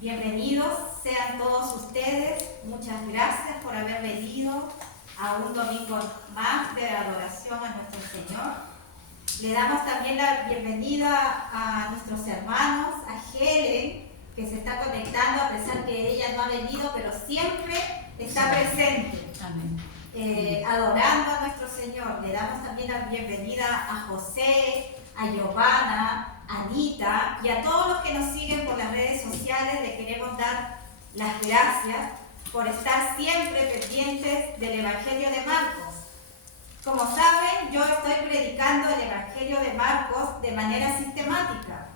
Bienvenidos sean todos ustedes. Muchas gracias por haber venido a un domingo más de adoración a nuestro Señor. Le damos también la bienvenida a nuestros hermanos, a Helen, que se está conectando a pesar que ella no ha venido, pero siempre está presente. Amén. Adorando a nuestro Señor. Le damos también la bienvenida a José, a Giovanna, a Anita y a todos los que nos siguen por las redes sociales. Le queremos dar las gracias por estar siempre pendientes del Evangelio de Marcos. Como saben, yo estoy predicando el Evangelio de Marcos de manera sistemática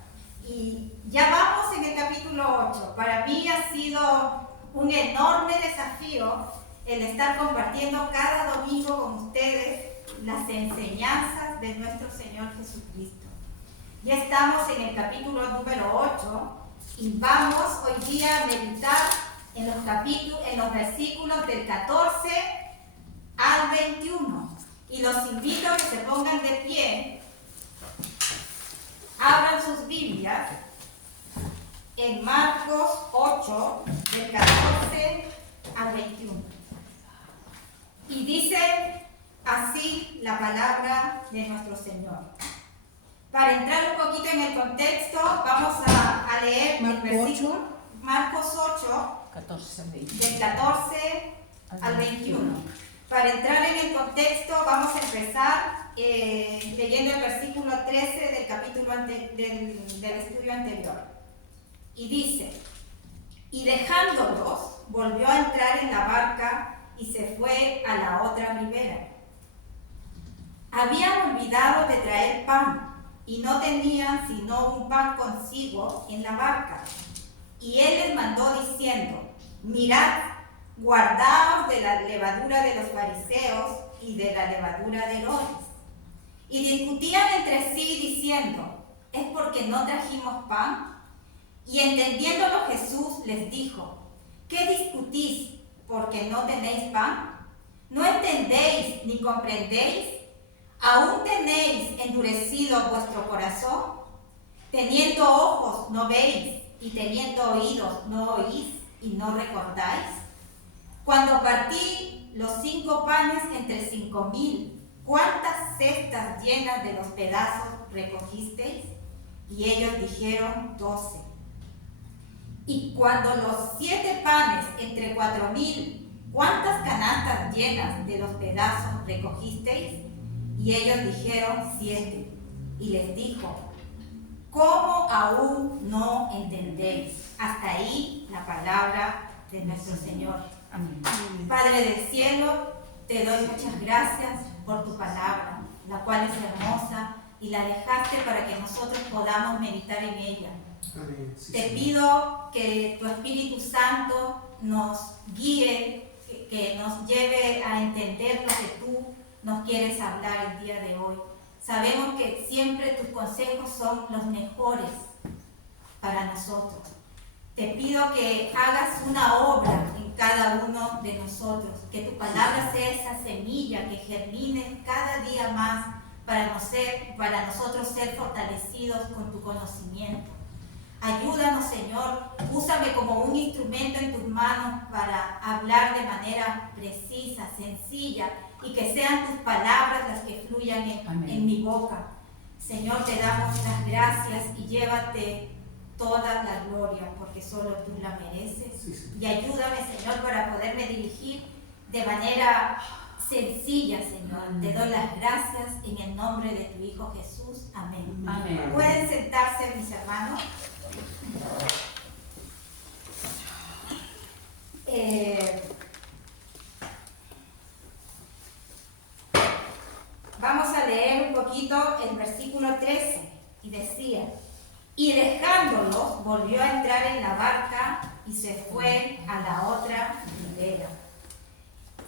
y ya vamos en el capítulo 8. Para mí ha sido un enorme desafío el estar compartiendo cada domingo con ustedes las enseñanzas de nuestro Señor Jesucristo. Ya estamos en el capítulo número 8 y vamos hoy día a meditar en los versículos del 14 al 21. Y los invito a que se pongan de pie, abran sus Biblias en Marcos 8, del 14 al 21. Y dice así la palabra de nuestro Señor. Para entrar un poquito en el contexto, vamos a leer el versículo Marcos 8, 14, del 14 al 21. Para entrar en el contexto, vamos a empezar leyendo el versículo 13 del capítulo del estudio anterior. Y dice: y dejándolos, volvió a entrar en la barca y se fue a la otra ribera. Habían olvidado de traer pan y no tenían sino un pan consigo en la barca. Y él les mandó diciendo: mirad, guardaos de la levadura de los fariseos y de la levadura de Herodes. Y discutían entre sí diciendo: ¿es porque no trajimos pan? Y entendiéndolo Jesús les dijo: ¿qué discutís porque no tenéis pan? ¿No entendéis ni comprendéis? ¿Aún tenéis endurecido vuestro corazón? Teniendo ojos no veis, y teniendo oídos no oís, y no recordáis. Cuando partí los 5 panes entre 5,000, ¿cuántas cestas llenas de los pedazos recogisteis? Y ellos dijeron: 12. Y cuando los 7 panes entre 4,000, ¿cuántas canastas llenas de los pedazos recogisteis? Y ellos dijeron: 7. Y les dijo: ¿cómo aún no entendéis? Hasta ahí la palabra de nuestro Señor. Amén. Padre del cielo, te doy muchas gracias por tu palabra, la cual es hermosa y la dejaste para que nosotros podamos meditar en ella. Amén. Sí, te pido que tu Espíritu Santo nos guíe, que nos lleve a entender lo que tú nos quieres hablar el día de hoy. Sabemos que siempre tus consejos son los mejores para nosotros. Te pido que hagas una obra en cada uno de nosotros, que tu palabra sea esa semilla que germine cada día más para nosotros ser fortalecidos con tu conocimiento. Ayúdanos, Señor, úsame como un instrumento en tus manos para hablar de manera precisa, sencilla, y que sean tus palabras las que fluyan en mi boca. Señor, te damos las gracias y llévate toda la gloria, porque solo tú la mereces. Sí. Y ayúdame, Señor, para poderme dirigir de manera sencilla, Señor. Te doy las gracias en el nombre de tu Hijo Jesús. Amén. Amén. ¿Pueden sentarse, mis hermanos? Vamos a leer un poquito el versículo 13 y decía: y dejándolos volvió a entrar en la barca y se fue a la otra ribera.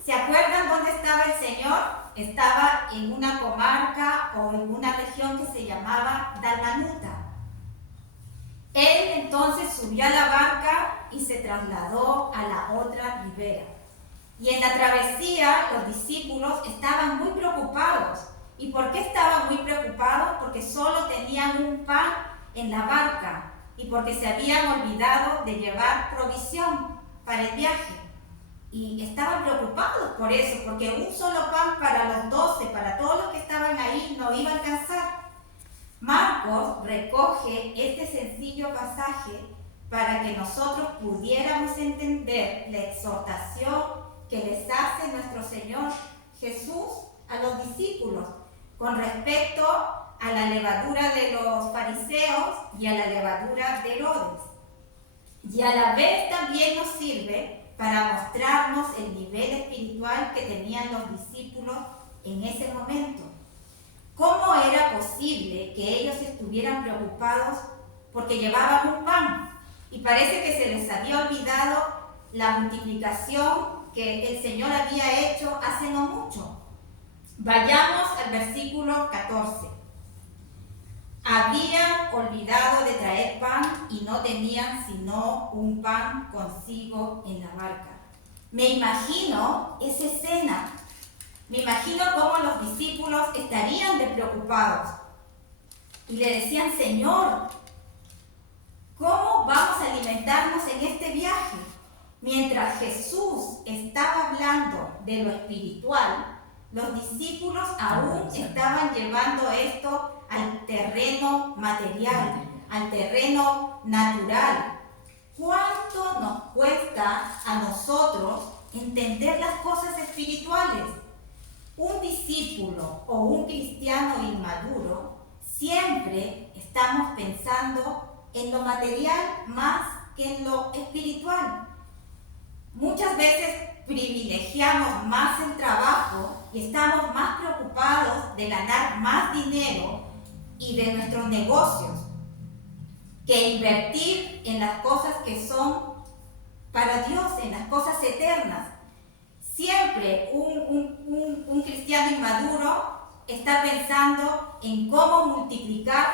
¿Se acuerdan dónde estaba el Señor? Estaba en una comarca o en una región que se llamaba Dalmanuta. Él entonces subió a la barca y se trasladó a la otra ribera. Y en la travesía los discípulos estaban muy preocupados. ¿Y por qué estaban muy preocupados? Porque solo tenían un pan en la barca y porque se habían olvidado de llevar provisión para el viaje. Y estaban preocupados por eso, porque un solo pan para los 12, para todos los que estaban ahí, no iba a alcanzar. Marcos recoge este sencillo pasaje para que nosotros pudiéramos entender la exhortación que les hace nuestro Señor Jesús a los discípulos con respecto a la levadura de los fariseos y a la levadura de Herodes. Y a la vez también nos sirve para mostrarnos el nivel espiritual que tenían los discípulos en ese momento. ¿Cómo era posible que ellos estuvieran preocupados porque llevaban un pan? Y parece que se les había olvidado la multiplicación que el Señor había hecho hace no mucho. Vayamos al versículo 14. Habían olvidado de traer pan y no tenían sino un pan consigo en la barca. Me imagino esa escena. Me imagino cómo los discípulos estarían de preocupados. Y le decían, Señor, ¿cómo vamos a alimentarnos en este viaje? Mientras Jesús estaba hablando de lo espiritual, los discípulos aún estaban llevando esto al terreno material, al terreno natural. ¿Cuánto nos cuesta a nosotros entender las cosas espirituales? Un discípulo o un cristiano inmaduro siempre estamos pensando en lo material más que en lo espiritual. Muchas veces privilegiamos más el trabajo y estamos más preocupados de ganar más dinero y de nuestros negocios que invertir en las cosas que son para Dios, en las cosas eternas. Siempre un cristiano inmaduro está pensando en cómo multiplicar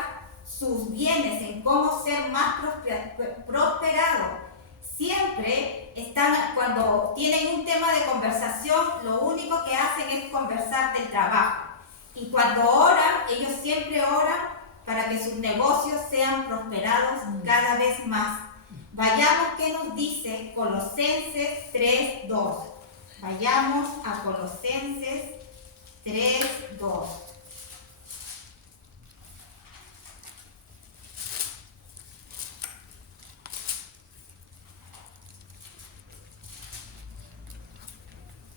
sus bienes, en cómo ser más prosperado. Siempre están, cuando tienen un tema de conversación, lo único que hacen es conversar del trabajo. Y cuando oran, ellos siempre oran para que sus negocios sean prosperados cada vez más. Vayamos, ¿qué nos dice Colosenses 3:2? Vayamos a Colosenses 3:2.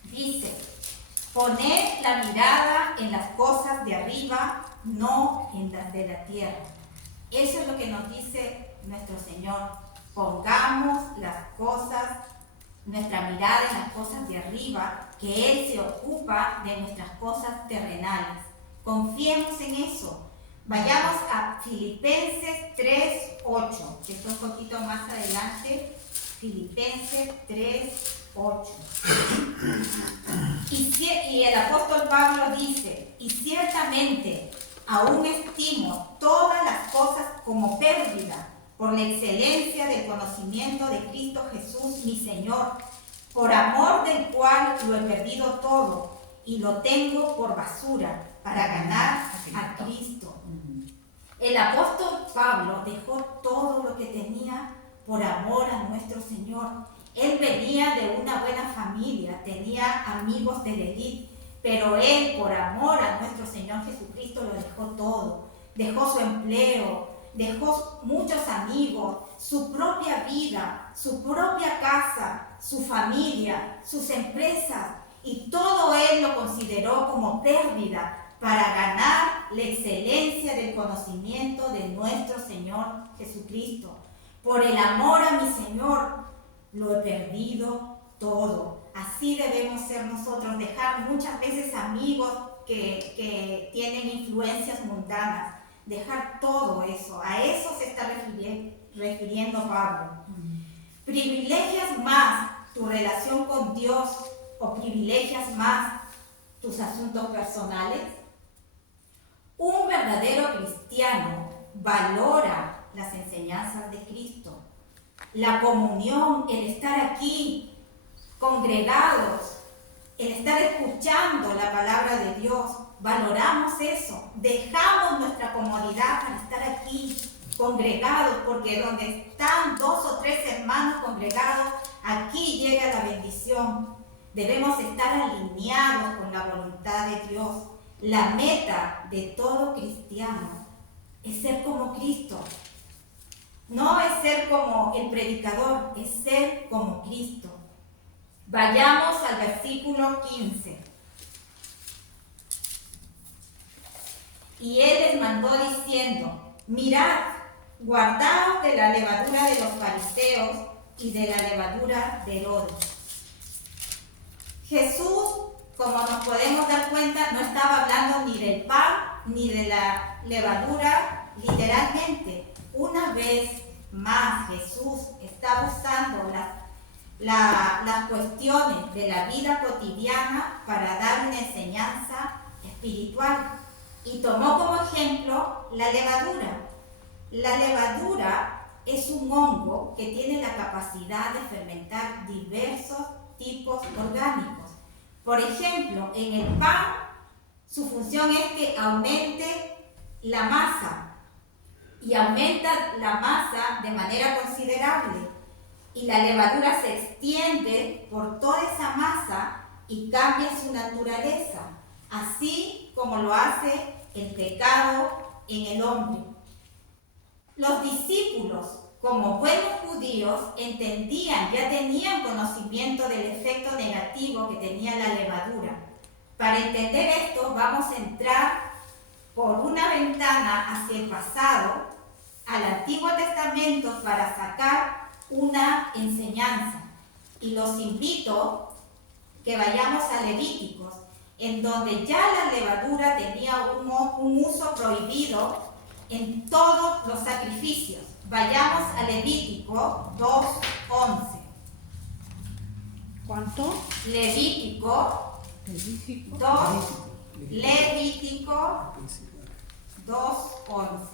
Dice, poned la mirada en las cosas de arriba, no en las de la tierra. Eso es lo que nos dice nuestro Señor. Pongamos las cosas, nuestra mirada en las cosas de arriba, que Él se ocupa de nuestras cosas terrenales. Confiemos en eso. Vayamos a Filipenses 3:8, que está un poquito más adelante. Filipenses 3:8. Y el apóstol Pablo dice, y ciertamente aún estimo todas las cosas como pérdida por la excelencia del conocimiento de Cristo Jesús mi Señor, por amor del cual lo he perdido todo y lo tengo por basura para ganar a Cristo. El apóstol Pablo dejó todo lo que tenía por amor a nuestro Señor. Él venía de una buena familia, tenía amigos de la élite, pero él, por amor a nuestro Señor Jesucristo, lo dejó todo. Dejó su empleo, dejó muchos amigos, su propia vida, su propia casa, su familia, sus empresas, y todo él lo consideró como pérdida para ganar la excelencia del conocimiento de nuestro Señor Jesucristo. Por el amor a mi Señor, lo he perdido todo. Así debemos ser nosotros, dejar muchas veces amigos que tienen influencias mundanas, dejar todo eso. A eso se está refiriendo Pablo. ¿Privilegias más tu relación con Dios o privilegias más tus asuntos personales? Un verdadero cristiano valora las enseñanzas de Cristo, la comunión, el estar aquí congregados, el estar escuchando la palabra de Dios. Valoramos eso, dejamos nuestra comodidad para estar aquí. congregados, porque donde están 2 o 3 hermanos congregados, aquí llega la bendición. Debemos estar alineados con la voluntad de Dios. La meta de todo cristiano es ser como Cristo. No es ser como el predicador, es ser como Cristo. Vayamos al versículo 15. Y él les mandó diciendo: mirad, guardaos de la levadura de los fariseos y de la levadura de Herodes. Jesús, como nos podemos dar cuenta, no estaba hablando ni del pan ni de la levadura literalmente. Una vez más, Jesús está usando las cuestiones de la vida cotidiana para dar una enseñanza espiritual. Y tomó como ejemplo la levadura. La levadura es un hongo que tiene la capacidad de fermentar diversos tipos orgánicos. Por ejemplo, en el pan, su función es que aumente la masa, y aumenta la masa de manera considerable. Y la levadura se extiende por toda esa masa y cambia su naturaleza, así como lo hace el pecado en el hombre. Los discípulos, como buenos judíos, entendían, ya tenían conocimiento del efecto negativo que tenía la levadura. Para entender esto, vamos a entrar por una ventana hacia el pasado, al Antiguo Testamento, para sacar una enseñanza. Y los invito que vayamos a Levíticos, en donde ya la levadura tenía un uso prohibido en todos los sacrificios. Vayamos a Levítico 2:11. ¿Cuánto? Levítico 2:11.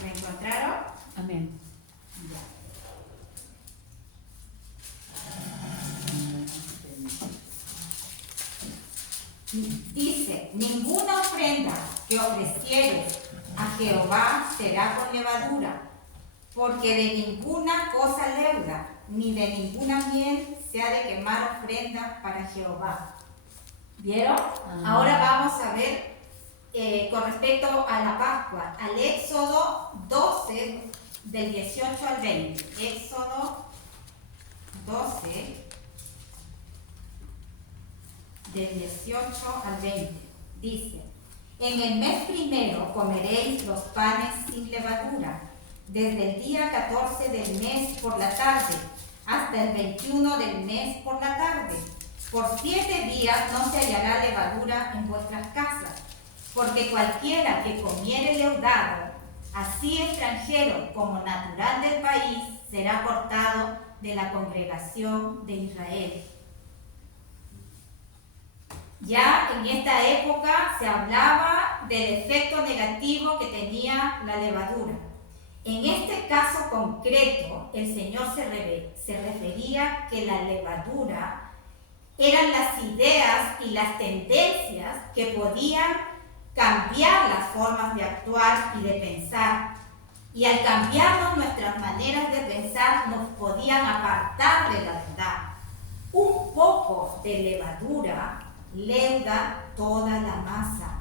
¿Lo encontraron? Amén. Ya. Dice: ninguna ofrenda que ofrecieres a Jehová será con levadura, porque de ninguna cosa leuda, ni de ninguna miel se ha de quemar ofrenda para Jehová. ¿Vieron? Ahora vamos a ver con respecto a la Pascua, al Éxodo 12, del 18 al 20. Éxodo 12, del 18 al 20. Dice: en el mes primero comeréis los panes sin levadura, desde el día 14 del mes por la tarde, hasta el 21 del mes por la tarde. Por 7 días no se hallará levadura en vuestras casas, porque cualquiera que comiere leudado, así extranjero como natural del país, será cortado de la congregación de Israel. Ya en esta época se hablaba del efecto negativo que tenía la levadura. En este caso concreto, el Señor se refería que la levadura eran las ideas y las tendencias que podían cambiar las formas de actuar y de pensar. Y al cambiarnos nuestras maneras de pensar, nos podían apartar de la verdad. Un poco de levadura leuda toda la masa.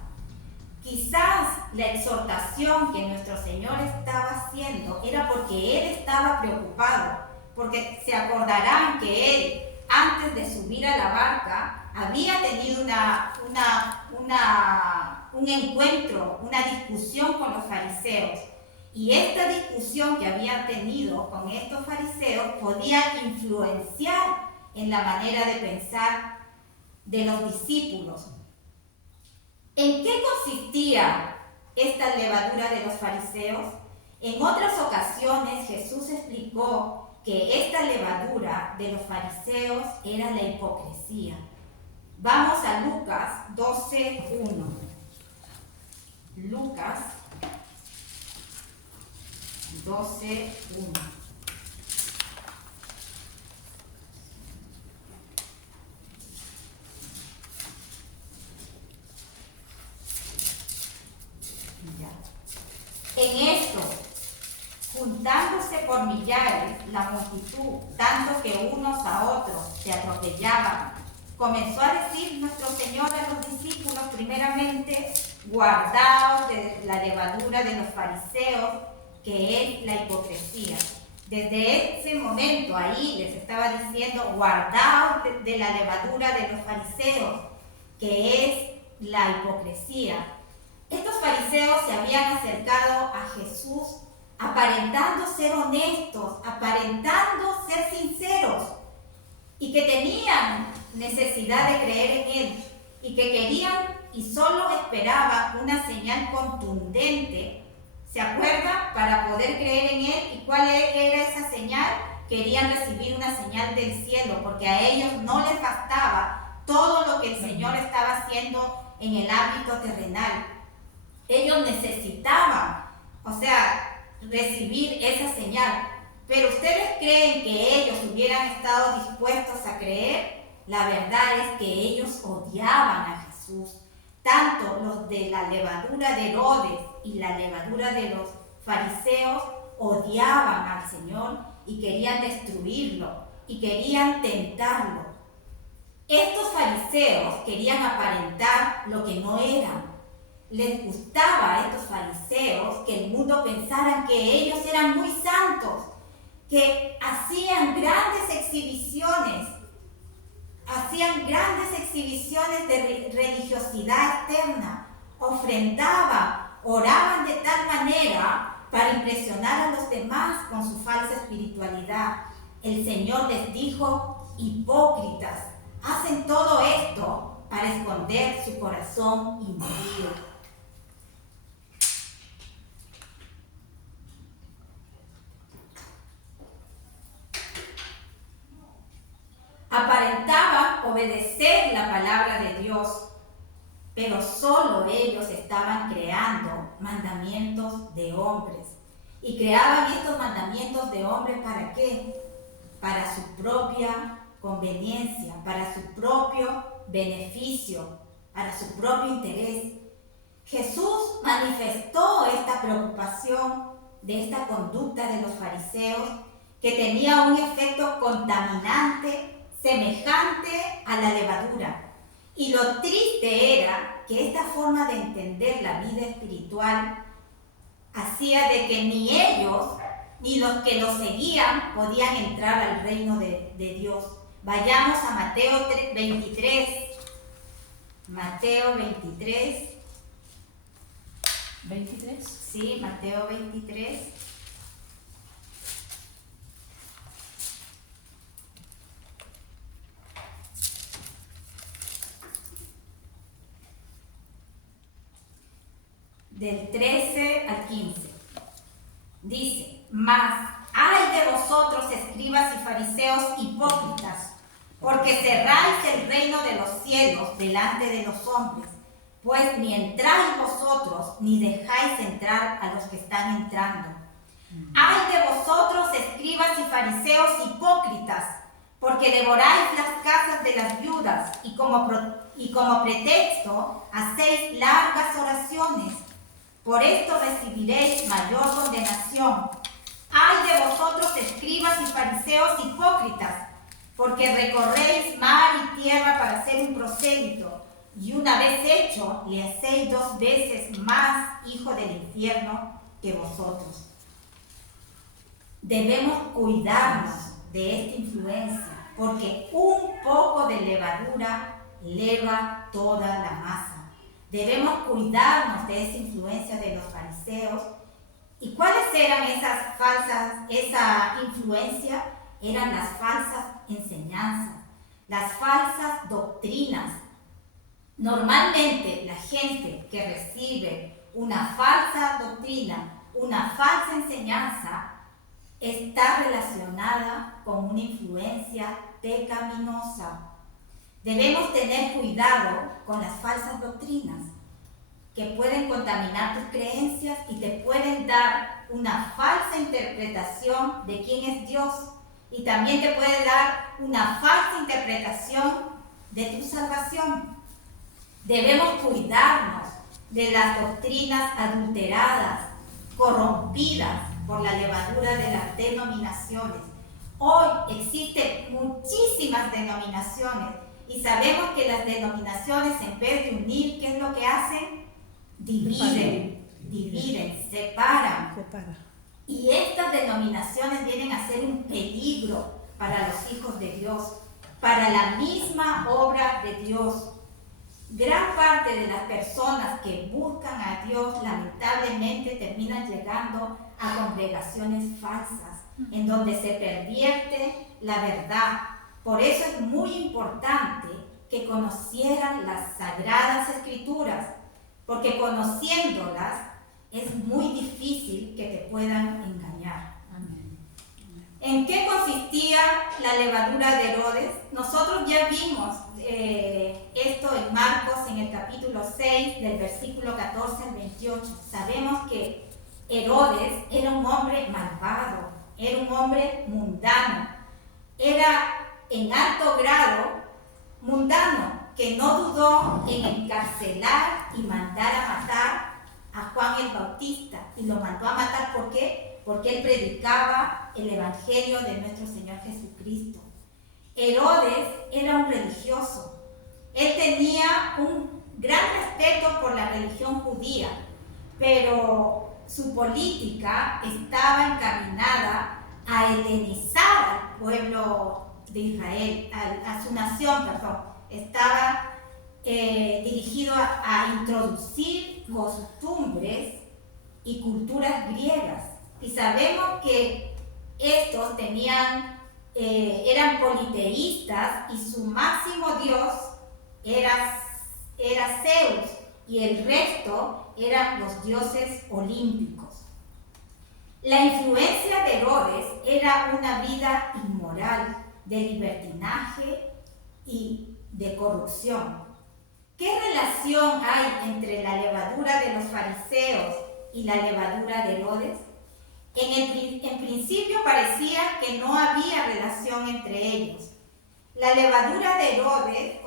Quizás la exhortación que nuestro Señor estaba haciendo era porque Él estaba preocupado, porque se acordarán que Él, antes de subir a la barca, había tenido un encuentro, una discusión con los fariseos. Y esta discusión que habían tenido con estos fariseos podía influenciar en la manera de pensar de los discípulos. ¿En qué consistía esta levadura de los fariseos? En otras ocasiones Jesús explicó que esta levadura de los fariseos era la hipocresía. Vamos a Lucas 12:1. Lucas 12:1. En esto, juntándose por millares la multitud, tanto que unos a otros se atropellaban, comenzó a decir nuestro Señor a los discípulos, primeramente, guardaos de la levadura de los fariseos, que es la hipocresía. Desde ese momento ahí les estaba diciendo, guardaos de la levadura de los fariseos, que es la hipocresía. Estos fariseos se habían acercado a Jesús aparentando ser honestos, aparentando ser sinceros, y que tenían necesidad de creer en Él, y que querían y solo esperaban una señal contundente, ¿se acuerda? Para poder creer en Él. ¿Y cuál era esa señal? Querían recibir una señal del cielo, porque a ellos no les bastaba todo lo que el Señor estaba haciendo en el ámbito terrenal. Ellos necesitaban, recibir esa señal. Pero ¿ustedes creen que ellos hubieran estado dispuestos a creer? La verdad es que ellos odiaban a Jesús. Tanto los de la levadura de Herodes y la levadura de los fariseos odiaban al Señor y querían destruirlo y querían tentarlo. Estos fariseos querían aparentar lo que no eran. Les gustaba a estos fariseos que el mundo pensara que ellos eran muy santos, que hacían grandes exhibiciones de religiosidad externa, ofrendaban, oraban de tal manera para impresionar a los demás con su falsa espiritualidad. El Señor les dijo, hipócritas, hacen todo esto para esconder su corazón impío. Aparentaban obedecer la palabra de Dios, pero solo ellos estaban creando mandamientos de hombres. ¿Y creaban estos mandamientos de hombres para qué? Para su propia conveniencia, para su propio beneficio, para su propio interés. Jesús manifestó esta preocupación de esta conducta de los fariseos, que tenía un efecto contaminante semejante a la levadura. Y lo triste era que esta forma de entender la vida espiritual hacía de que ni ellos ni los que lo seguían podían entrar al reino de Dios. Vayamos a Mateo 23. Mateo 23. ¿23? Sí, Mateo 23. Del 13 al 15. Dice, mas ay de vosotros, escribas y fariseos hipócritas, porque cerráis el reino de los cielos delante de los hombres, pues ni entráis vosotros, ni dejáis entrar a los que están entrando. Ay de vosotros, escribas y fariseos hipócritas, porque devoráis las casas de las viudas, y como pretexto hacéis largas oraciones. Por esto recibiréis mayor condenación. Ay de vosotros, escribas y fariseos hipócritas, porque recorréis mar y tierra para hacer un prosélito, y una vez hecho, le hacéis 2 veces más hijo del infierno que vosotros. Debemos cuidarnos de esta influencia, porque un poco de levadura leva toda la masa. Debemos cuidarnos de esa influencia de los fariseos. ¿Y cuáles eran esa influencia? Eran las falsas enseñanzas, las falsas doctrinas. Normalmente la gente que recibe una falsa doctrina, una falsa enseñanza, está relacionada con una influencia pecaminosa. Debemos tener cuidado con las falsas doctrinas, que pueden contaminar tus creencias y te pueden dar una falsa interpretación de quién es Dios, y también te puede dar una falsa interpretación de tu salvación. Debemos cuidarnos de las doctrinas adulteradas corrompidas por la levadura de las denominaciones. Hoy existen muchísimas denominaciones y sabemos que las denominaciones, en vez de unir, ¿qué es lo que hacen? Dividen, separan. Y estas denominaciones vienen a ser un peligro para los hijos de Dios, para la misma obra de Dios. Gran parte de las personas que buscan a Dios lamentablemente terminan llegando a congregaciones falsas, en donde se pervierte la verdad. Por eso es muy importante que conocieran las Sagradas Escrituras, porque conociéndolas es muy difícil que te puedan engañar. Amén. ¿En qué consistía la levadura de Herodes? Nosotros ya vimos esto en Marcos, en el capítulo 6, del versículo 14 al 28. Sabemos que Herodes era un hombre malvado, era un hombre mundano, era en alto grado mundano, que no dudó en encarcelar y mandar a matar a Juan el Bautista. Y lo mandó a matar, ¿por qué? Porque él predicaba el evangelio de nuestro Señor Jesucristo. Herodes era un religioso. Él tenía un gran respeto por la religión judía, pero su política estaba encaminada a helenizar al pueblo de Israel, a su nación, perdón. Estaba dirigido a introducir costumbres y culturas griegas. Y sabemos que estos eran politeístas y su máximo dios era Zeus, y el resto eran los dioses olímpicos. La influencia de Herodes era una vida inmoral, de libertinaje y de corrupción. ¿Qué relación hay entre la levadura de los fariseos y la levadura de Herodes? En principio parecía que no había relación entre ellos. La levadura de Herodes,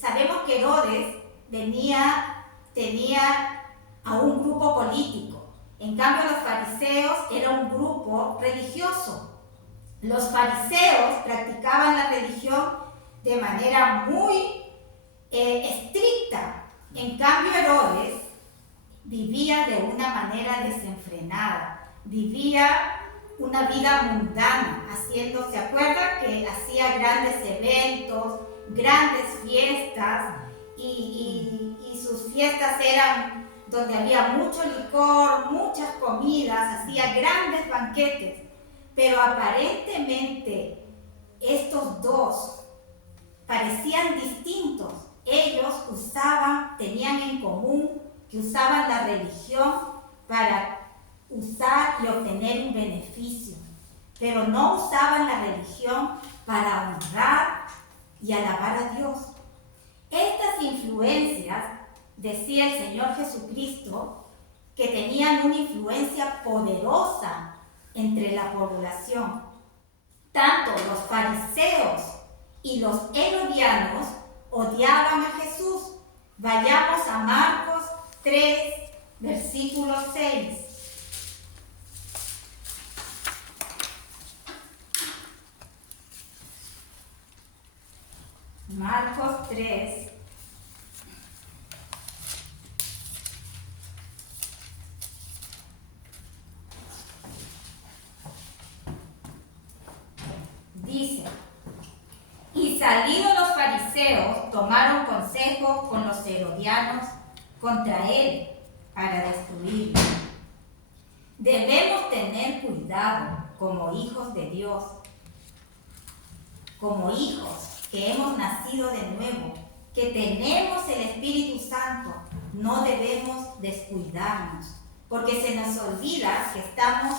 sabemos que Herodes tenía a un grupo político. En cambio, los fariseos era un grupo religioso. Los fariseos practicaban la religión de manera muy estricta. En cambio, Herodes vivía de una manera desenfrenada, vivía una vida mundana, ¿se acuerdan que hacía grandes eventos, grandes fiestas, y sus fiestas eran donde había mucho licor, muchas comidas, hacía grandes banquetes? Pero aparentemente estos dos parecían distintos. Ellos tenían en común que usaban la religión para usar y obtener un beneficio, pero no usaban la religión para honrar y alabar a Dios. Estas influencias, decía el Señor Jesucristo, que tenían una influencia poderosa entre la población. Tanto los fariseos y los herodianos odiaban a Jesús. Vayamos a Marcos 3, versículo 6. Marcos 3. Dice: y salidos los fariseos, tomaron consejo con los herodianos contra él para destruirlo. Debemos tener cuidado como hijos de Dios, como hijos que hemos nacido de nuevo, que tenemos el Espíritu Santo. No debemos descuidarnos, porque se nos olvida que estamos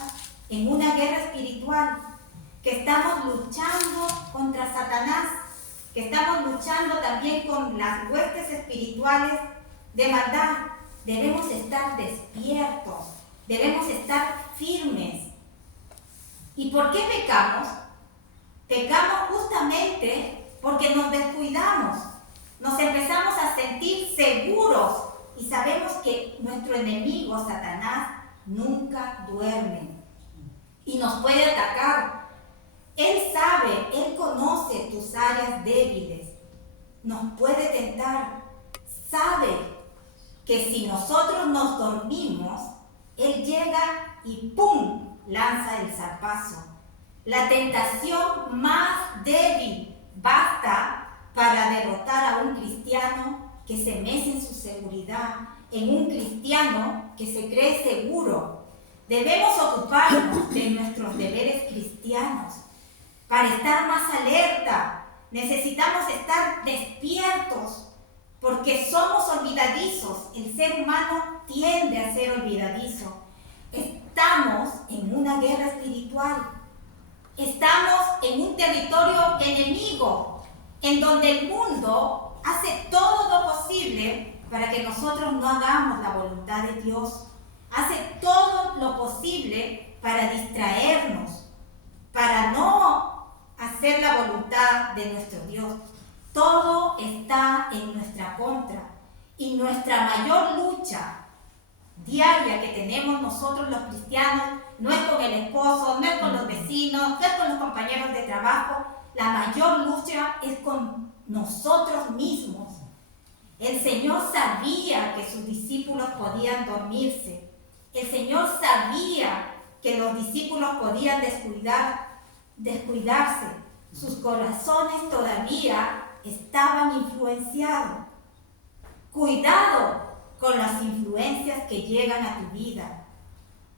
en una guerra espiritual, que estamos luchando contra Satanás, que estamos luchando también con las huestes espirituales de maldad. Debemos estar despiertos, debemos estar firmes. ¿Y por qué pecamos? Pecamos justamente porque nos descuidamos, nos empezamos a sentir seguros. Y Y sabemos que nuestro enemigo, Satanás, nunca duerme y nos puede atacar. Él sabe, Él conoce tus áreas débiles, nos puede tentar, sabe que si nosotros nos dormimos, Él llega y ¡pum!, lanza el zarpazo. La tentación más débil basta para derrotar a un cristiano que se mece en su seguridad, en un cristiano que se cree seguro. Debemos ocuparnos de nuestros deberes cristianos para estar más alerta. Necesitamos estar despiertos porque somos olvidadizos. El ser humano tiende a ser olvidadizo. Estamos en una guerra espiritual. Estamos en un territorio enemigo, en donde el mundo hace todo lo posible para que nosotros no hagamos la voluntad de Dios. Hace todo lo posible para distraernos, para no hacer la voluntad de nuestro Dios. Todo está en nuestra contra. Y nuestra mayor lucha diaria que tenemos nosotros los cristianos no es con el esposo, no es con los vecinos, no es con los compañeros de trabajo. La mayor lucha es con nosotros mismos. El Señor sabía que sus discípulos podían dormirse. El Señor sabía que los discípulos podían descuidarse. Sus corazones todavía estaban influenciados. Cuidado con las influencias que llegan a tu vida,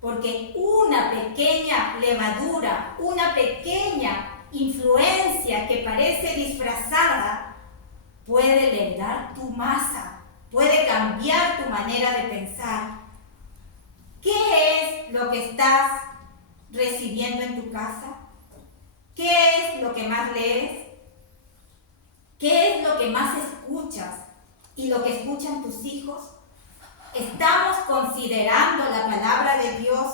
porque una pequeña levadura, una pequeña influencia que parece disfrazada puede leudar tu masa, puede cambiar tu manera de pensar. ¿Qué es lo que estás recibiendo en tu casa? ¿Qué es lo que más lees? ¿Qué es lo que más escuchas y lo que escuchan tus hijos? ¿Estamos considerando la palabra de Dios?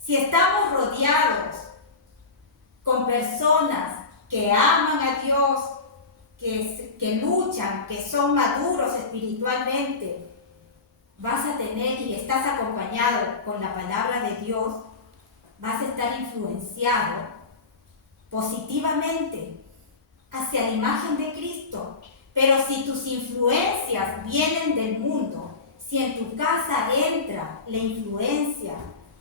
Si estamos rodeados con personas que aman a Dios, que luchan, que son maduros espiritualmente, vas a tener y estás acompañado con la palabra de Dios, vas a estar influenciado positivamente hacia la imagen de Cristo. Pero si tus influencias vienen del mundo, si en tu casa entra la influencia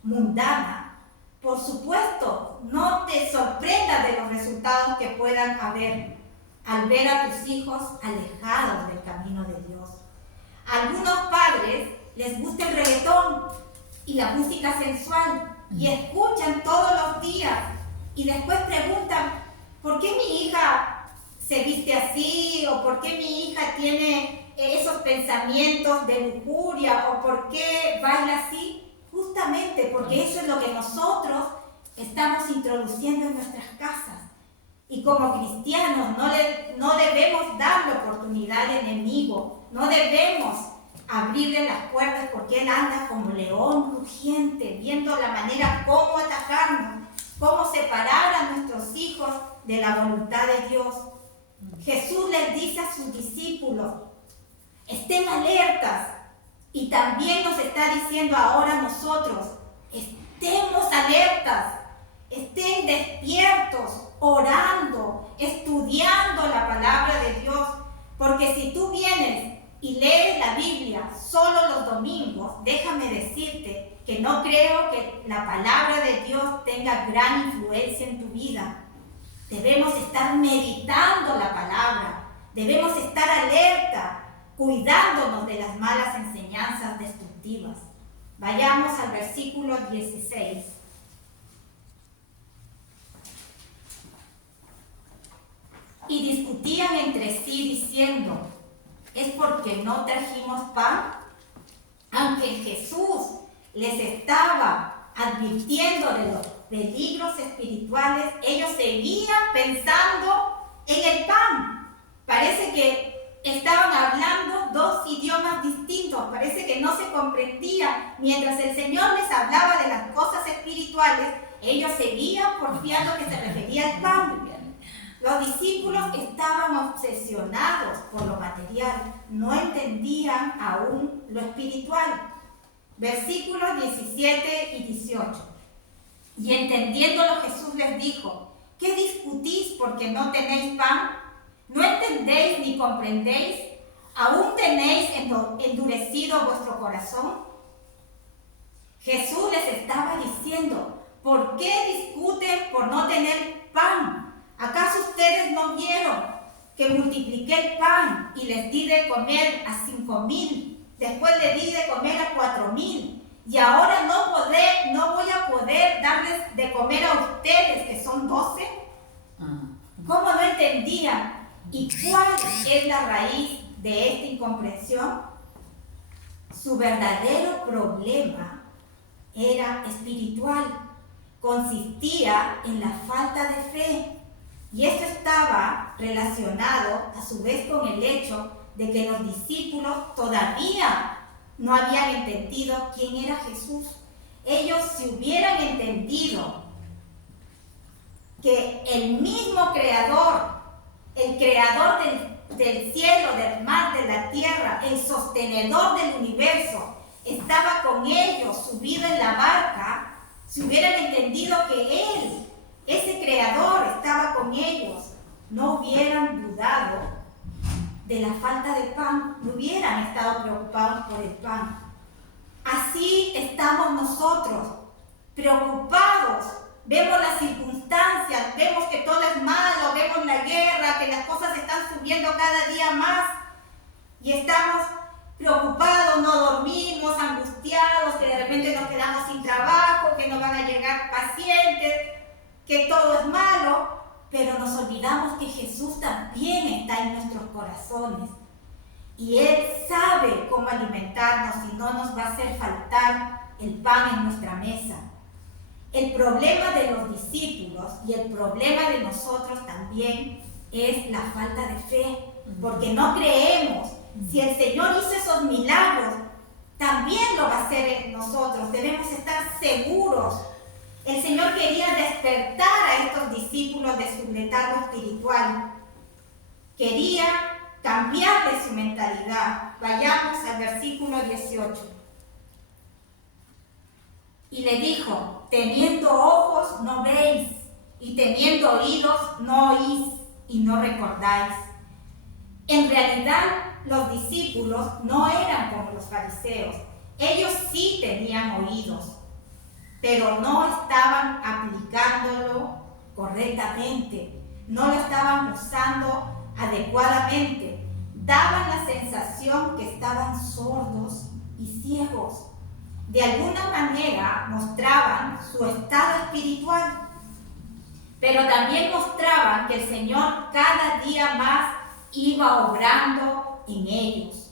mundana, por supuesto, no te sorprendas de los resultados que puedan haber al ver a tus hijos alejados del camino de Dios. A algunos padres les gusta el reggaetón y la música sensual y escuchan todos los días y después preguntan, ¿por qué mi hija se viste así? ¿O por qué mi hija tiene esos pensamientos de lujuria? ¿O por qué baila así? Justamente porque eso es lo que nosotros estamos introduciendo en nuestras casas. Y como cristianos no debemos darle oportunidad al enemigo, no debemos abrirle las puertas porque él anda como león rugiente, viendo la manera cómo atacarnos, cómo separar a nuestros hijos de la voluntad de Dios. Jesús les dice a sus discípulos, estén alertas, y también nos está diciendo ahora a nosotros, estemos alertas, estén despiertos, orando, estudiando la palabra de Dios, porque si tú vienes y lees la Biblia solo los domingos, déjame decirte que no creo que la palabra de Dios tenga gran influencia en tu vida. Debemos estar meditando la palabra, debemos estar alerta, cuidándonos de las malas enseñanzas destructivas. Vayamos al versículo 16. Y discutían entre sí diciendo, ¿es porque no trajimos pan? Aunque Jesús les estaba advirtiendo de los peligros espirituales, ellos seguían pensando en el pan. Parece que estaban hablando dos idiomas distintos, parece que no se comprendían. Mientras el Señor les hablaba de las cosas espirituales, ellos seguían porfiando que se refería al pan. Los discípulos estaban obsesionados por lo material, no entendían aún lo espiritual. Versículos 17 y 18. Y entendiéndolo Jesús les dijo: ¿qué discutís porque no tenéis pan? ¿No entendéis ni comprendéis? ¿Aún tenéis endurecido vuestro corazón? Jesús les estaba diciendo: ¿por qué discuten por no tener pan? ¿Acaso ustedes no vieron que multipliqué el pan y les di de comer a 5,000? Después les di de comer a 4,000. Y ahora no voy a poder darles de comer a ustedes, que son 12. ¿Cómo no entendían? ¿Y cuál es la raíz de esta incomprensión? Su verdadero problema era espiritual. Consistía en la falta de fe. Y esto estaba relacionado a su vez con el hecho de que los discípulos todavía no habían entendido quién era Jesús. Ellos, si hubieran entendido que el mismo Creador, el Creador del cielo, del mar, de la tierra, el sostenedor del universo, estaba con ellos subido en la barca, si hubieran entendido que Él, ese Creador, estaba con ellos, no hubieran dudado de la falta de pan, no hubieran estado preocupados por el pan. Así estamos nosotros, preocupados. Vemos las circunstancias, vemos que todo es malo, vemos la guerra, que las cosas están subiendo cada día más y estamos preocupados, no dormimos, angustiados, que de repente nos quedamos sin trabajo, que no van a llegar pacientes, que todo es malo, pero nos olvidamos que Jesús también está en nuestros corazones y Él sabe cómo alimentarnos y no nos va a hacer faltar el pan en nuestra mesa. El problema de los discípulos y el problema de nosotros también es la falta de fe, porque no creemos. Si el Señor hizo esos milagros, también lo va a hacer en nosotros. Debemos estar seguros. El Señor quería despertar a estos discípulos de su letargo espiritual. Quería cambiarle su mentalidad. Vayamos al versículo 18. Y le dijo: teniendo ojos no veis, y teniendo oídos no oís, y no recordáis. En realidad, los discípulos no eran como los fariseos. Ellos sí tenían oídos, pero no estaban aplicándolo correctamente, no lo estaban usando adecuadamente. Daban la sensación que estaban sordos y ciegos. De alguna manera mostraban su estado espiritual, pero también mostraban que el Señor cada día más iba obrando en ellos.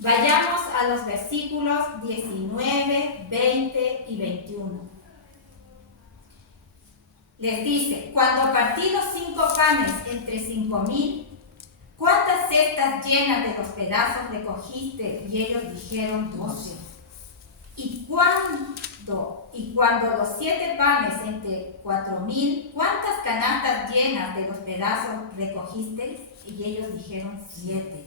Vayamos a los versículos 19, 20 y 21. Les dice: cuando partí los 5 panes entre 5,000, ¿cuántas cestas llenas de los pedazos recogiste? Y ellos dijeron: 12. Y cuando los 7 panes entre 4,000, ¿cuántas canastas llenas de los pedazos recogisteis? Y ellos dijeron: 7.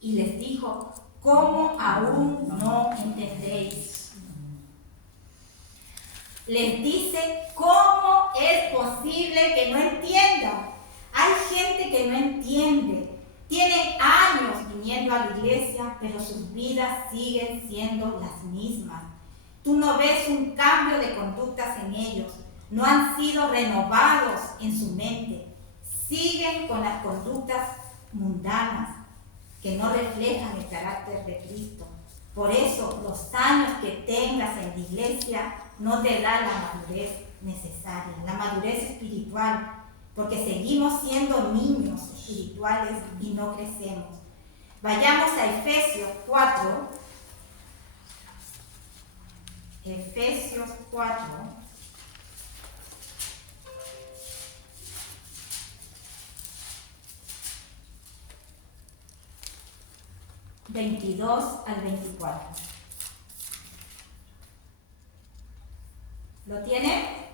Y les dijo: ¿cómo aún no entendéis? Les dice: ¿cómo es posible que no entiendan? Hay gente que no entiende. Tienen años viniendo a la iglesia, pero sus vidas siguen siendo las mismas. Tú no ves un cambio de conductas en ellos. No han sido renovados en su mente. Siguen con las conductas mundanas que no reflejan el carácter de Cristo. Por eso, los años que tengas en la iglesia no te da la madurez necesaria, la madurez espiritual, porque seguimos siendo niños espirituales y no crecemos. Vayamos a Efesios 4. Efesios 4. (22 al 24). ¿Lo tiene?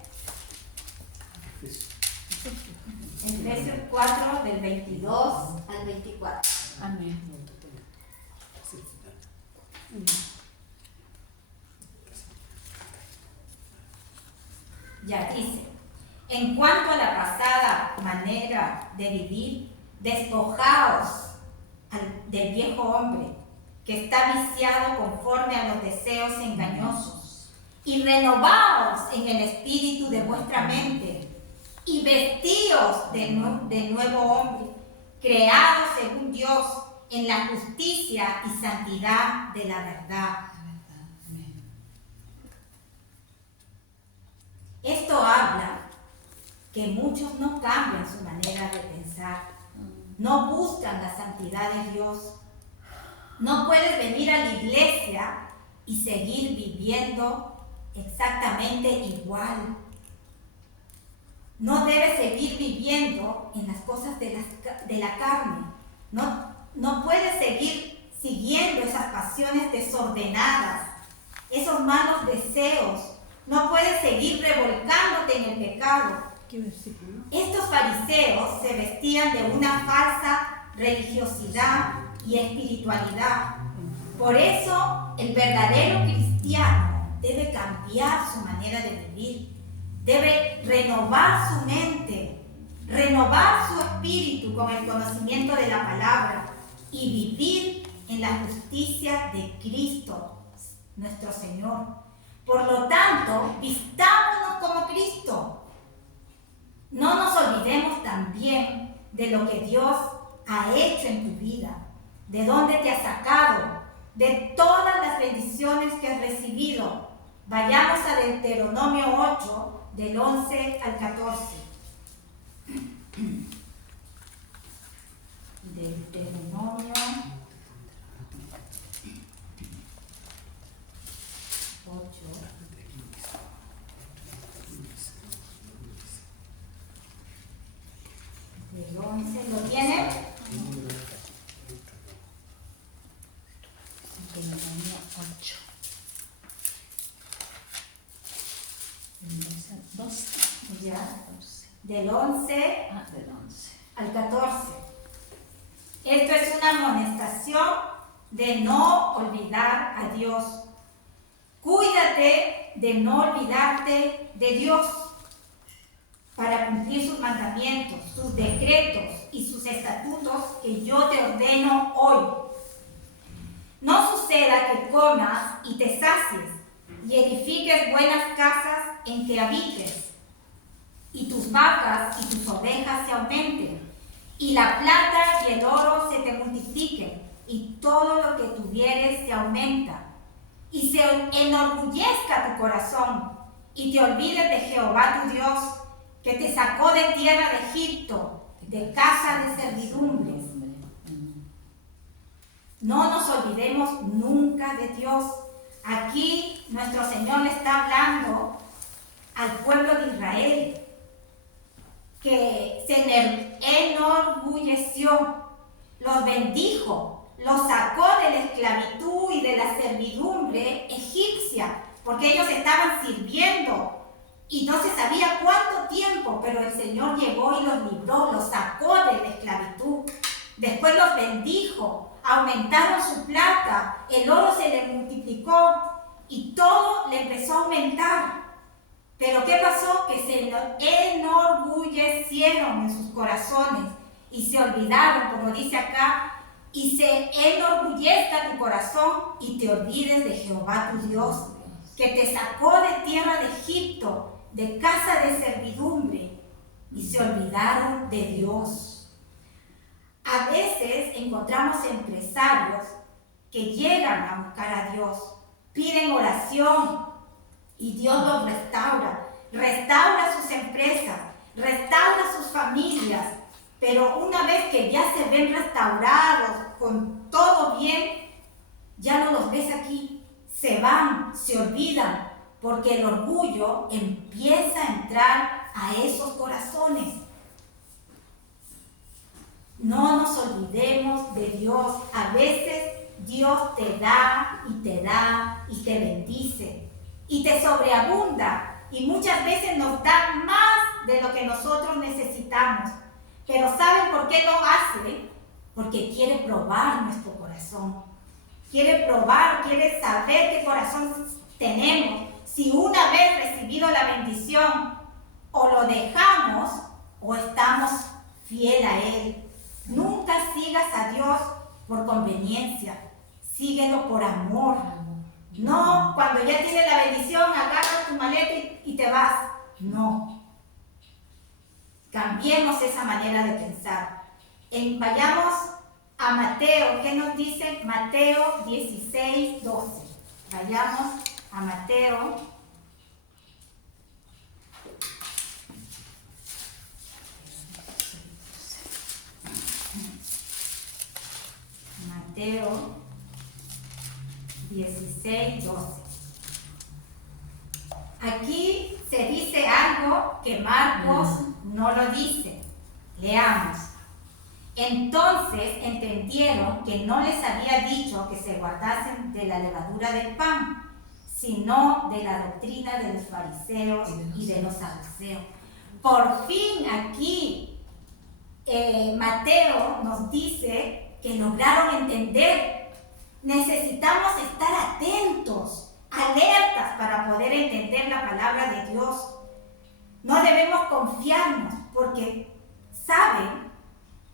Efesios 4, del 22 al 24. Amén. Ya dice, en cuanto a la pasada manera de vivir, despojaos del viejo hombre, que está viciado conforme a los deseos engañosos, y renovaos en el espíritu de vuestra mente, y vestíos de nuevo hombre, creado según Dios en la justicia y santidad de la verdad. Esto habla que muchos no cambian su manera de pensar, no buscan la santidad de Dios. No puedes venir a la iglesia y seguir viviendo exactamente igual. No debes seguir viviendo en las cosas de la carne. No puedes seguir siguiendo esas pasiones desordenadas, esos malos deseos. No puedes seguir revolcándote en el pecado. ¿Qué versículo? Estos fariseos se vestían de una falsa religiosidad y espiritualidad. Por eso, el verdadero cristiano debe cambiar su manera de vivir. Debe renovar su mente, renovar su espíritu con el conocimiento de la palabra y vivir en la justicia de Cristo, nuestro Señor. Por lo tanto, vistámonos como Cristo. No nos olvidemos también de lo que Dios ha hecho en tu vida, de dónde te ha sacado, de todas las bendiciones que has recibido. Vayamos a Deuteronomio 8, del 11 al 14. Deuteronomio 8. Del 11, ¿lo tienen? Deuteronomio 8. Del 12. Ya. 14. Del 11 Del 11. al 14. Esto es una amonestación de no olvidar a Dios. Cuídate de no olvidarte de Dios para cumplir sus mandamientos, sus decretos y sus estatutos que yo te ordeno hoy. No suceda que comas y te sacies y edifiques buenas casas en que habites, y tus vacas y tus ovejas se aumenten, y la plata y el oro se te multipliquen, y todo lo que tuvieres se aumenta, y se enorgullezca tu corazón, y te olvides de Jehová tu Dios, que te sacó de tierra de Egipto, de casa de servidumbres. No nos olvidemos nunca de Dios. Aquí nuestro Señor le está hablando al pueblo de Israel, que se enorgulleció, los bendijo, los sacó de la esclavitud y de la servidumbre egipcia, porque ellos estaban sirviendo y no se sabía cuánto tiempo, pero el Señor llegó y los libró, los sacó de la esclavitud. Después los bendijo, aumentaron su plata, el oro se le multiplicó y todo le empezó a aumentar. Pero ¿qué pasó? Que se enorgullecieron en sus corazones y se olvidaron, como dice acá, y se enorgullezca tu corazón y te olvides de Jehová tu Dios, que te sacó de tierra de Egipto, de casa de servidumbre, y se olvidaron de Dios. A veces encontramos empresarios que llegan a buscar a Dios, piden oración y Dios los restaura sus empresas, restaura sus familias, pero una vez que ya se ven restaurados, con todo bien, ya no los ves aquí, se van, se olvidan, porque el orgullo empieza a entrar a esos corazones. No nos olvidemos de Dios. A veces Dios te da y te bendice y te sobreabunda, y muchas veces nos da más de lo que nosotros necesitamos. Pero ¿saben por qué lo hace? Porque quiere probar nuestro corazón. Quiere probar, quiere saber qué corazón tenemos. Si una vez recibido la bendición, o lo dejamos o estamos fiel a Él. Nunca sigas a Dios por conveniencia. Síguelo por amor. No, cuando ya tienes la bendición, agarras tu maleta y te vas. No. Cambiemos esa manera de pensar. Vayamos a Mateo. ¿Qué nos dice? Mateo 16, 12. Vayamos a Mateo. Mateo 16, 12. Aquí se dice algo que Marcos no lo dice. Leamos. Entonces entendieron que no les había dicho que se guardasen de la levadura del pan, sino de la doctrina de los fariseos y de los saduceos. Por fin aquí Mateo nos dice que lograron entender. Necesitamos estar atentos, alertas para poder entender la palabra de Dios. No debemos confiarnos porque, ¿saben?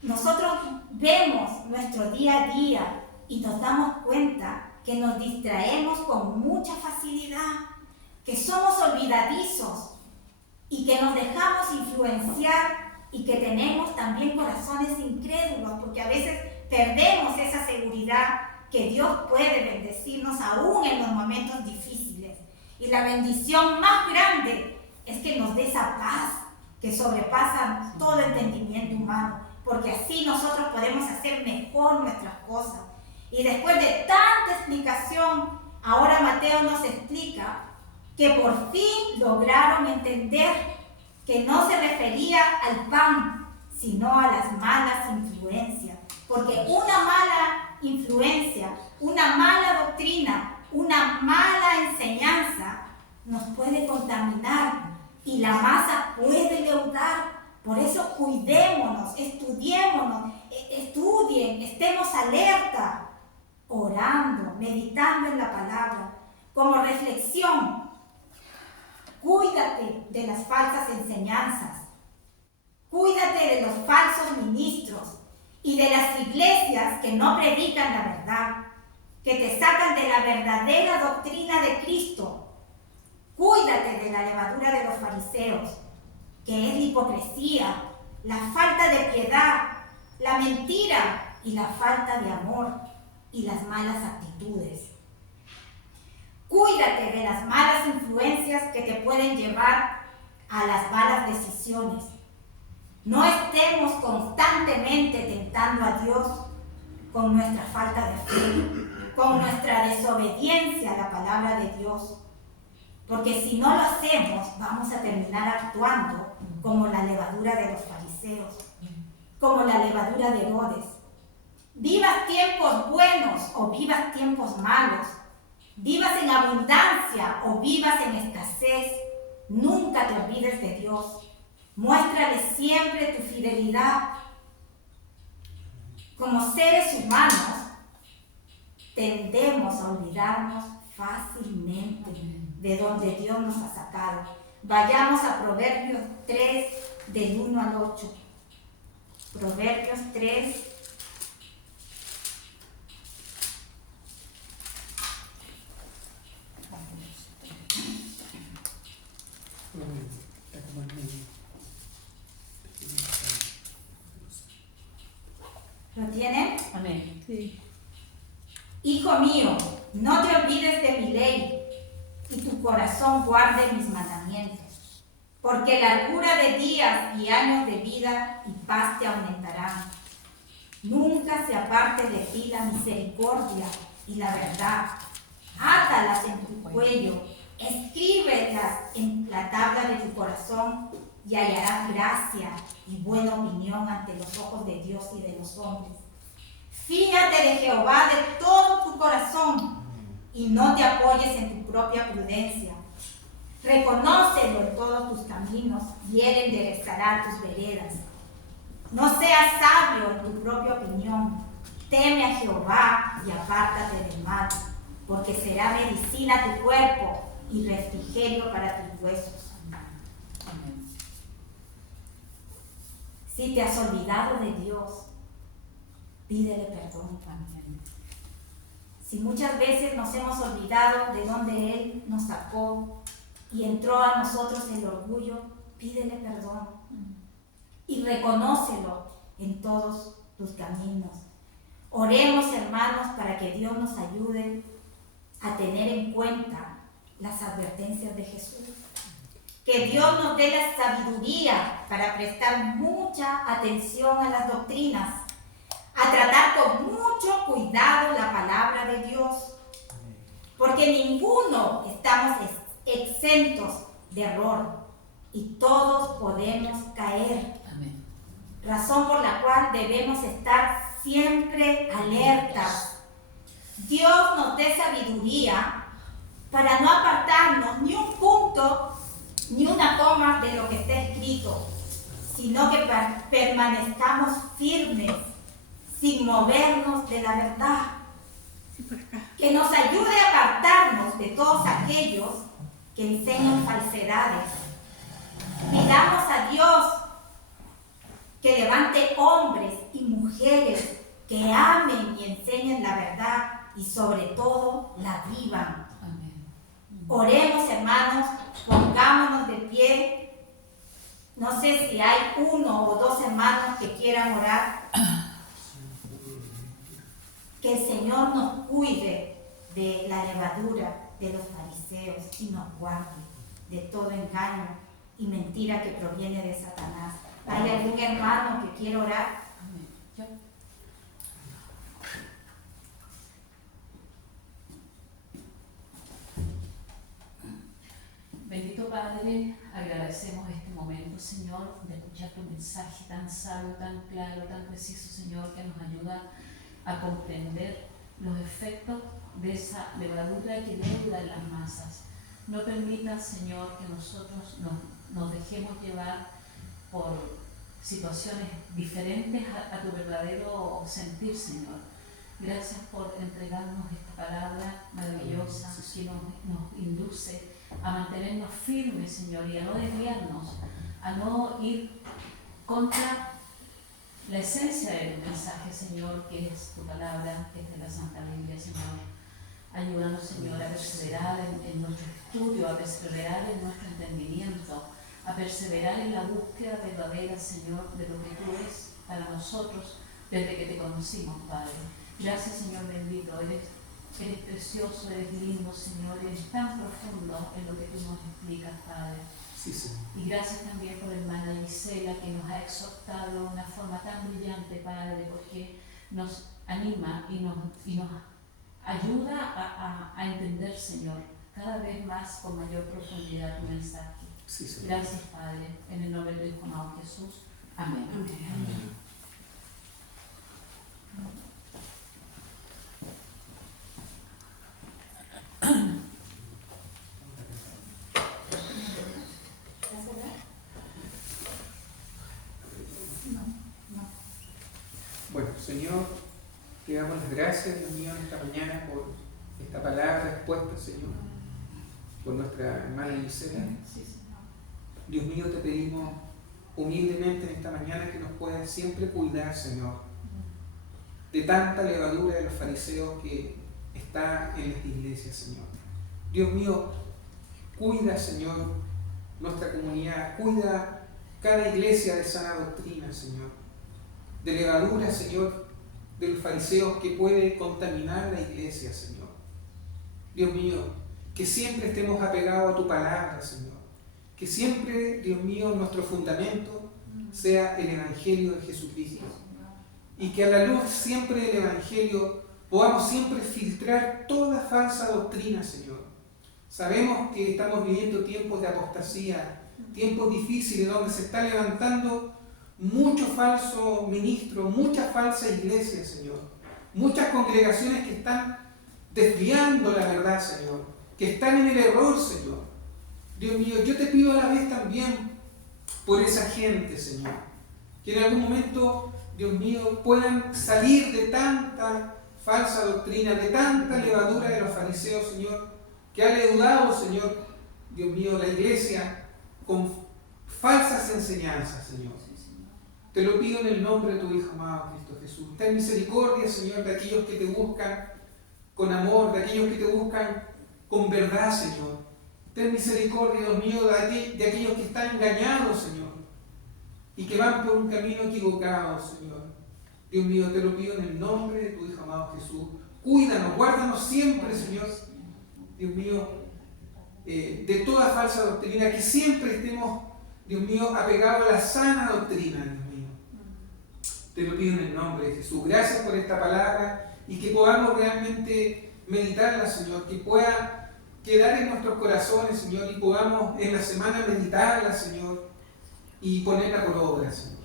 Nosotros vemos nuestro día a día y nos damos cuenta que nos distraemos con mucha facilidad, que somos olvidadizos y que nos dejamos influenciar y que tenemos también corazones incrédulos, porque a veces perdemos esa seguridad que Dios puede bendecirnos aún en los momentos difíciles. Y la bendición más grande es que nos dé esa paz que sobrepasa todo entendimiento humano, porque así nosotros podemos hacer mejor nuestras cosas. Y después de tanta explicación, ahora Mateo nos explica que por fin lograron entender que no se refería al pan, sino a las malas influencias. Porque una mala influencia, una mala doctrina, una mala enseñanza nos puede contaminar y la masa puede leudar. Por eso cuidémonos, estudiémonos, estudien, estemos alerta, orando, meditando en la palabra. Como reflexión, cuídate de las falsas enseñanzas, cuídate de los falsos ministros y de las iglesias que no predican la verdad, que te sacan de la verdadera doctrina de Cristo. Cuídate de la levadura de los fariseos, que es la hipocresía, la falta de piedad, la mentira y la falta de amor y las malas actitudes. Cuídate de las malas influencias que te pueden llevar a las malas decisiones. No estemos constantemente tentando a Dios con nuestra falta de fe, con nuestra desobediencia a la palabra de Dios. Porque si no lo hacemos, vamos a terminar actuando como la levadura de los fariseos, como la levadura de Herodes. Vivas tiempos buenos o vivas tiempos malos, vivas en abundancia o vivas en escasez, nunca te olvides de Dios. Muéstrale siempre tu fidelidad. Como seres humanos, tendemos a olvidarnos fácilmente de donde Dios nos ha sacado. Vayamos a Proverbios 3, del 1 al 8. Proverbios 3. ¿Lo tienen? Amén. Sí. Hijo mío, no te olvides de mi ley y tu corazón guarde mis mandamientos, porque largura de días y años de vida y paz te aumentarán. Nunca se aparte de ti la misericordia y la verdad. Átalas en tu cuello, escríbelas en la tabla de tu corazón y hallarás gracia y buena opinión ante los ojos de Dios y de los hombres. Fíjate de Jehová de todo tu corazón y no te apoyes en tu propia prudencia. Reconócelo en todos tus caminos y Él enderezará tus veredas. No seas sabio en tu propia opinión. Teme a Jehová y apártate del mal, porque será medicina a tu cuerpo y refrigerio para tus huesos. Amén. Si te has olvidado de Dios, pídele perdón. Amén. Si muchas veces nos hemos olvidado de donde Él nos sacó y entró a nosotros el orgullo, pídele perdón y reconócelo en todos tus caminos. Oremos, hermanos, para que Dios nos ayude a tener en cuenta las advertencias de Jesús. Que Dios nos dé la sabiduría para prestar mucha atención a las doctrinas, a tratar con mucho cuidado la palabra de Dios, porque ninguno estamos exentos de error y todos podemos caer. Amén. Razón por la cual debemos estar siempre alertas. Dios nos dé sabiduría para no apartarnos ni un punto ni una coma de lo que está escrito, sino que permanezcamos firmes sin movernos de la verdad. Que nos ayude a apartarnos de todos aquellos que enseñan falsedades. Pidamos a Dios que levante hombres y mujeres que amen y enseñen la verdad y sobre todo la vivan. Amén. Oremos, hermanos, pongámonos de pie. No sé si hay uno o dos hermanos que quieran orar. Que el Señor nos cuide de la levadura de los fariseos y nos guarde de todo engaño y mentira que proviene de Satanás. ¿Hay algún hermano que quiera orar? Amén. Yo. Bendito Padre, agradecemos este momento, Señor, de escuchar tu mensaje tan sabio, tan claro, tan preciso, Señor, que nos ayuda a comprender los efectos de esa levadura que leuda en las masas. No permitas, Señor, que nosotros nos dejemos llevar por situaciones diferentes a tu verdadero sentir, Señor. Gracias por entregarnos esta palabra maravillosa que nos induce a mantenernos firmes, Señor, y a no desviarnos, a no ir contra la esencia de tu mensaje, Señor, que es tu palabra, que es de la Santa Biblia, Señor. Ayúdanos, Señor, a perseverar en nuestro estudio, a perseverar en nuestro entendimiento, a perseverar en la búsqueda verdadera, Señor, de lo que tú eres para nosotros desde que te conocimos, Padre. Gracias, Señor bendito, eres precioso, eres lindo, Señor, eres tan profundo en lo que tú nos explicas, Padre. Sí, Señor. Y gracias también por la hermana Gisela, que nos ha exhortado de una forma tan brillante, Padre, porque nos anima y nos ayuda a entender, Señor, cada vez más con mayor profundidad tu mensaje. Sí, Señor. Gracias, Padre, en el nombre de tu Hijo amado Jesús. Amén. Amén. Bueno, Señor, te damos las gracias, Dios mío, en esta mañana por esta palabra expuesta, Señor, por nuestra hermana Gisela. Sí, Señor. Dios mío, te pedimos humildemente en esta mañana que nos puedas siempre cuidar, Señor, de tanta levadura de los fariseos que está en las iglesias, Señor. Dios mío, cuida, Señor, nuestra comunidad, cuida cada iglesia de sana doctrina, Señor, de levadura, Señor, de los fariseos que puede contaminar la iglesia, Señor. Dios mío, que siempre estemos apegados a tu palabra, Señor, que siempre, Dios mío, nuestro fundamento sea el Evangelio de Jesucristo, y que a la luz siempre del Evangelio podamos siempre filtrar toda falsa doctrina, Señor. Sabemos que estamos viviendo tiempos de apostasía, tiempos difíciles donde se está levantando mucho falso ministro, muchas falsas iglesias, Señor. Muchas congregaciones que están desviando la verdad, Señor, que están en el error, Señor. Dios mío, yo te pido a la vez también por esa gente, Señor, que en algún momento, Dios mío, puedan salir de tanta falsa doctrina, de tanta levadura de los fariseos, Señor, que ha leudado, Señor, Dios mío, la iglesia con falsas enseñanzas, Señor. Te lo pido en el nombre de tu Hijo amado, Cristo Jesús. Ten misericordia, Señor, de aquellos que te buscan con amor, de aquellos que te buscan con verdad, Señor. Ten misericordia, Dios mío, de aquellos que están engañados, Señor, y que van por un camino equivocado, Señor. Dios mío, te lo pido en el nombre de tu Hijo amado Jesús. Cuídanos, guárdanos siempre, Señor, Dios mío, de toda falsa doctrina, que siempre estemos, Dios mío, apegados a la sana doctrina, Dios mío. Te lo pido en el nombre de Jesús. Gracias por esta palabra y que podamos realmente meditarla, Señor, que pueda quedar en nuestros corazones, Señor, y podamos en la semana meditarla, Señor, y ponerla por obra, Señor.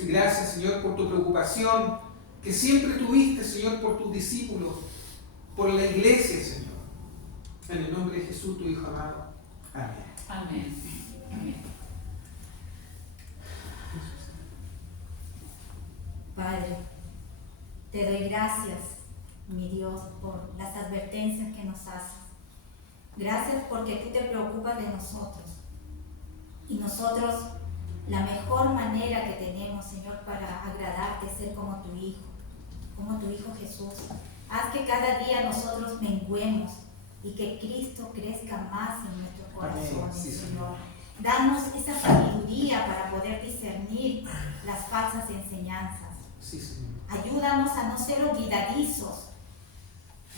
Gracias, Señor, por tu preocupación que siempre tuviste, Señor, por tus discípulos, por la iglesia, Señor. En el nombre de Jesús, tu Hijo amado. Amén. Amén. Amén. Padre, te doy gracias, mi Dios, por las advertencias que nos haces. Gracias porque tú te preocupas de nosotros. Y nosotros, la mejor manera que tenemos, Señor, para agradarte es ser como tu Hijo Jesús. Haz que cada día nosotros menguemos y que Cristo crezca más en nuestros corazones, Sí, Señor. Danos esa sabiduría para poder discernir las falsas enseñanzas. Sí, Señor. Ayúdanos a no ser olvidadizos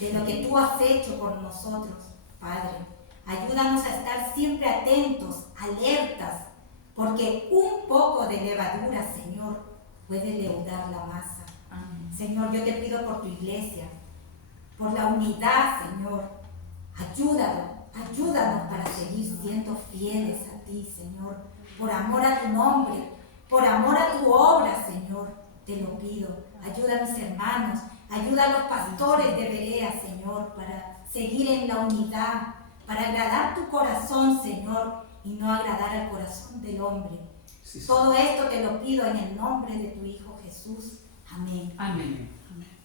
de lo que tú has hecho por nosotros, Padre. Ayúdanos a estar siempre atentos, alertas, porque un poco de levadura, Señor, puede leudar la masa. Amén. Señor, yo te pido por tu iglesia, por la unidad, Señor. Ayúdanos para seguir siendo fieles a ti, Señor, por amor a tu nombre, por amor a tu obra, Señor, te lo pido. Ayuda a mis hermanos, ayuda a los pastores de Berea, Señor, para seguir en la unidad, para agradar tu corazón, Señor, y no agradar al corazón del hombre. Sí, Todo esto te lo pido en el nombre de tu Hijo Jesús. Amén. Amén. Amén.